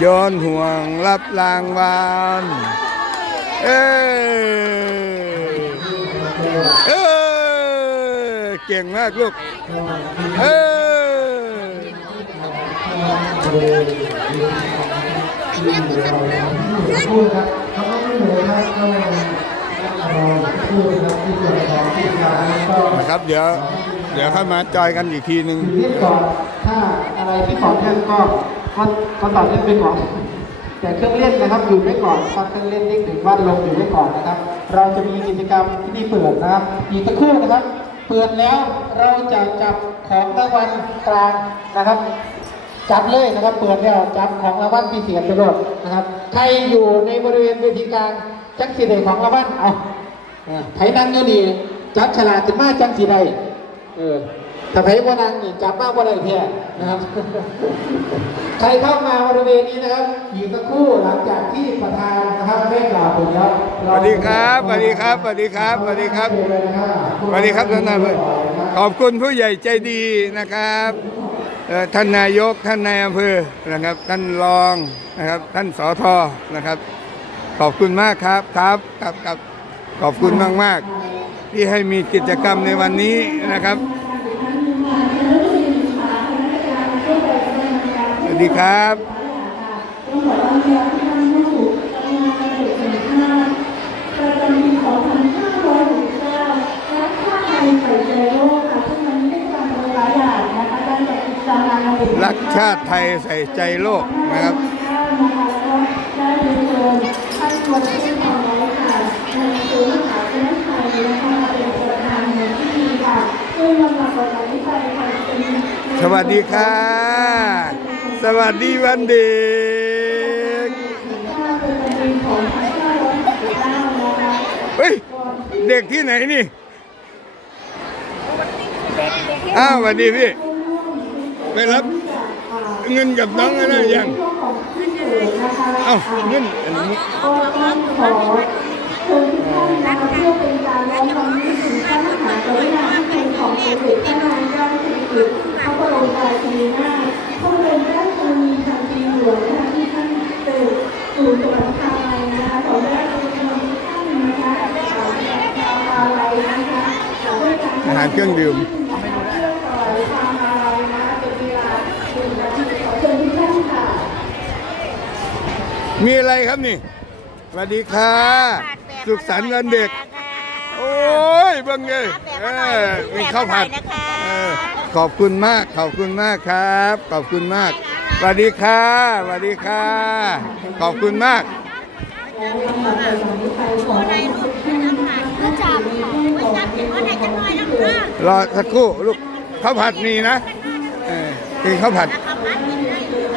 โยนห่วงรับรางวัลเออเออเก่งมากลูกเออพูดครับเขาก็ไม่เหนื่อยครับเราพูดครับที่ส่วนของที่การก็นะครับเดี๋ยวเดี๋ยวเข้ามาจอยกันอีกทีหนึ่งที่ก่อนถ้าอะไรที่ของเล่นก็ ก็ก็ตัดเล่นไปก่อนแต่เครื่องเล่นนะครับอยู่ไว้ก่อนครับเครื่องเล่นเลขหนึ่งวาลงอยู่ไว้ก่อนนะครับ เราจะมีกิจกรรมที่นี่เปิดนะครับอีกสักครู่นะครับ เปิดแล้วเราจะจับของรางวัลกลางนะครับจับเลยนะครับ เปิดแล้วจับของรางวัลพิเศษไปโลดนะครับใครอยู่ในบริเวณเวทีกลางจักสีใดของรางวัลเอาไผนั่งอยู่นี่จับฉลากขึ้นมาจังสีใดเออถ้าไผบ่นั่งนี่จับมากบ่ได้แท้ นะครับ ใครเข้ามาบริเวณนี้นะครับอีกสักครู่หลังจากที่ประธานนะครับได้กล่าวผลแล้วสวัสดีครับสวัสดีครับสวัสดีครับสวัสดีครับสวัสดีครับท่านนายอำเภอขอบคุณผู้ใหญ่ใจดีนะครับท่านนายกท่านนายอำเภอนะครับ ท่านรองนะครับ ท่านสอทอนะครับ ขอบคุณมากครับครับครับครับขอบคุณมากมาก ๆ ที่ให้มีกิจกรรมในวันนี้นะครับสวัส ดีครับรักชาติไทยใส่ใจโลกนะครับสวัสดีค่ะ สวัสดีวันเด็ก เฮ้ย เด็กที่ไหนนี่ อ้าวสวัสดีพี่ ไปรับเงินกับน้องอะไรยัง เอ้าเงินอันนี้ก็ต้องขอเชิญทุกท่านนะเพื่อเป็นการน้อมรำลึกถึงพระมหากรุณาธิคุณของเด็จพระนางเจ้าสิริกิติ์พระบรมราชินีนาถพระบรมราชชนนีพันปี หลวงนะคะที่ท่านเกิดสู่สวรรคาลัยนะคะขอพระราชทานทุกท่านนะคะชาวอาลัยนะคะด้วยการอาหารเครื่องดื่มอายความอาลัยนะเป็นเวลาหนึ่งนาทีขอเชิญทุกท่านค่ะมีอะไรครับนี่สวัสดีค่ะ สุขสันต์วันเด็ก โอ้ยเบังเลยเออมีข้าวผัดเออขอบคุณมาก ขอบคุณมากครับ ขอบคุณมาก สวัสดีค่ะสวัสดีค่ะ ขอบคุณมากรอสักครู่ลูกข้าวผัดมีนะเออกินข้าวผัด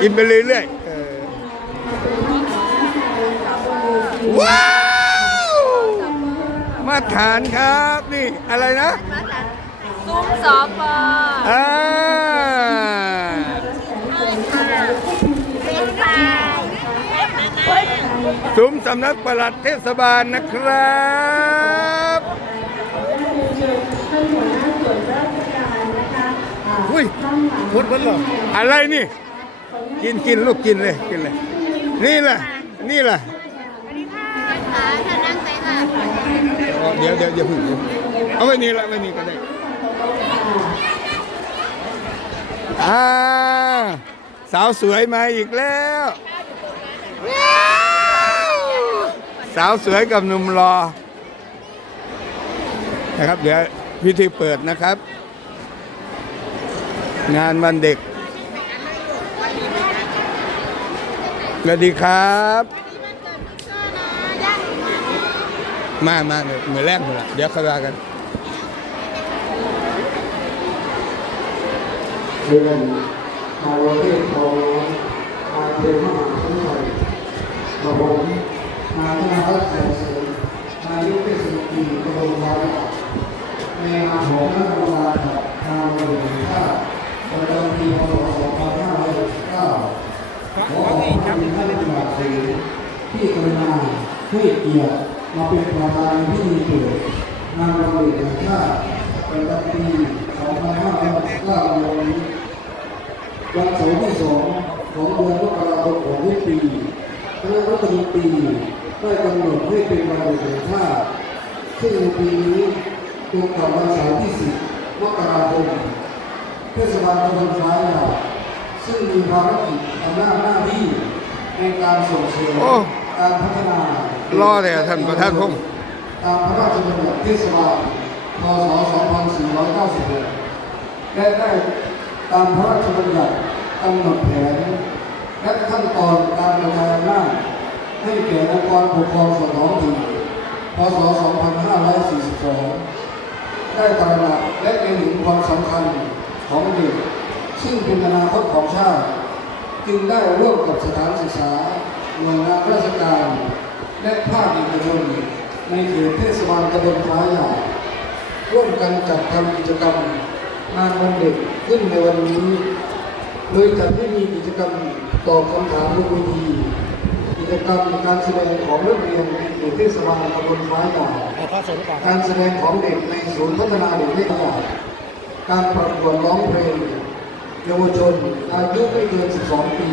กินไปเรื่อยๆเออว้าวมาตรฐานครับนี่อะไรนะซุ้มสอปอ อ่า เป็นปลา ซุ้มสำนักปลัดเทศบาลนะครับอุ้ยพุดพุดเหรออะไรนี่ กินกินลูกกินเลยกินเลย นี่แหละนี่แหละขาถ้านั่งไปค่ะอ๋อเดี๋ยวเดี๋ยวอย่าพึ่งเอาไว้นี่ละไว้นี่ก็ได้อ่าสาวสวยมาอีกแล้วว้าว สาวสวยกับหนุ่มรอ นะครับ เดี๋ยวพิธีเปิดนะครับ งานวันเด็กสวัสดีครับ มามาเดี๋ยวเหมือนแรกหมดละเดี๋ยวค่อยว่ากันเดือนมาวันที่ของอาเทมหาสมุทรกระผมนายน มารัตน์แสนเสริมนายกเทศมนตรีกระบวนการในนามของคณะกรรมการทางบริหารชาติประจำปีพศ2569ขอขอบคุณท่านผู้บาดเจ็บที่กรุณาให้เกียรติมาเป็นประธานพิธีเปิดงานวันเด็กแห่งชาติประจำปี2569นวันนี้วันเสาร์ที่สองของเดือนมกราคมของทุกปีคณะรัฐมนตรี ได้กำหนดให้เป็นวันแห่งชาติซึ่งในปีนี้ตรงกับวันเสาร์ที่ 10 มกราคม เทศบาลตำบลฟ้าหยาดซึ่งมีภารกิจอำนาจหน้าที่ในการส่งเสริมโอ้การพัฒนารอแต่ท่านประธานพงษ์ตามพระราชบัญญัติเทศบาลพศ 2496 และได้ตามพระราชบัญญัติกำหนดแผน และขั้นตอนการกระจายอำนาจ ให้แก่องค์กรปกครองส่วนท้องถิ่นพศ 2542 ได้ตระหนักและเล็งเห็นความสำคัญของเด็ก ซึ่งเป็นอนาคตของชาติ จึงได้ร่วมกับสถานศึกษาหน่วยงานราชการ และภาคเอกชนในเขตเทศบาลตำบลฟ้าหยาร่วมกันจัดทำกิจกรรมงานวันเด็กขึ้นในวันนี้โดยจัดให้มีกิจกรรมตอบคำถามบนเวที จกรรมการแสดงของนักเรียนในเขตเทศบาลตำบลฟ้าหยาการแสดงของเด็กในศูนย์พัฒนาเด็กเล็กหยาดการประกวดร้องเพลง เยาวชนอายุไม่เกิน 12 ปี